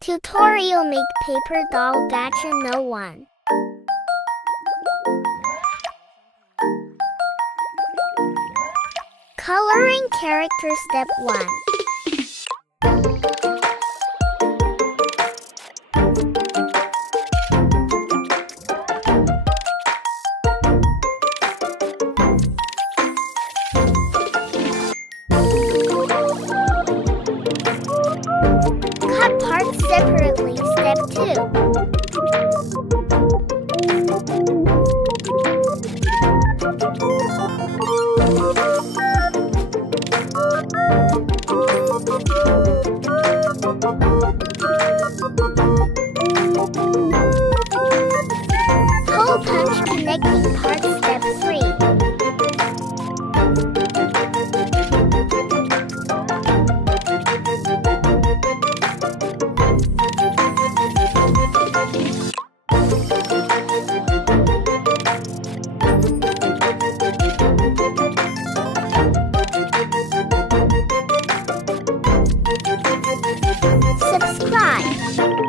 Tutorial Make Paper Doll Gacha No 1. Coloring Character Step 1. Cut parts separately. Step 2. Hole punch connecting parts. Step 3. Subscribe.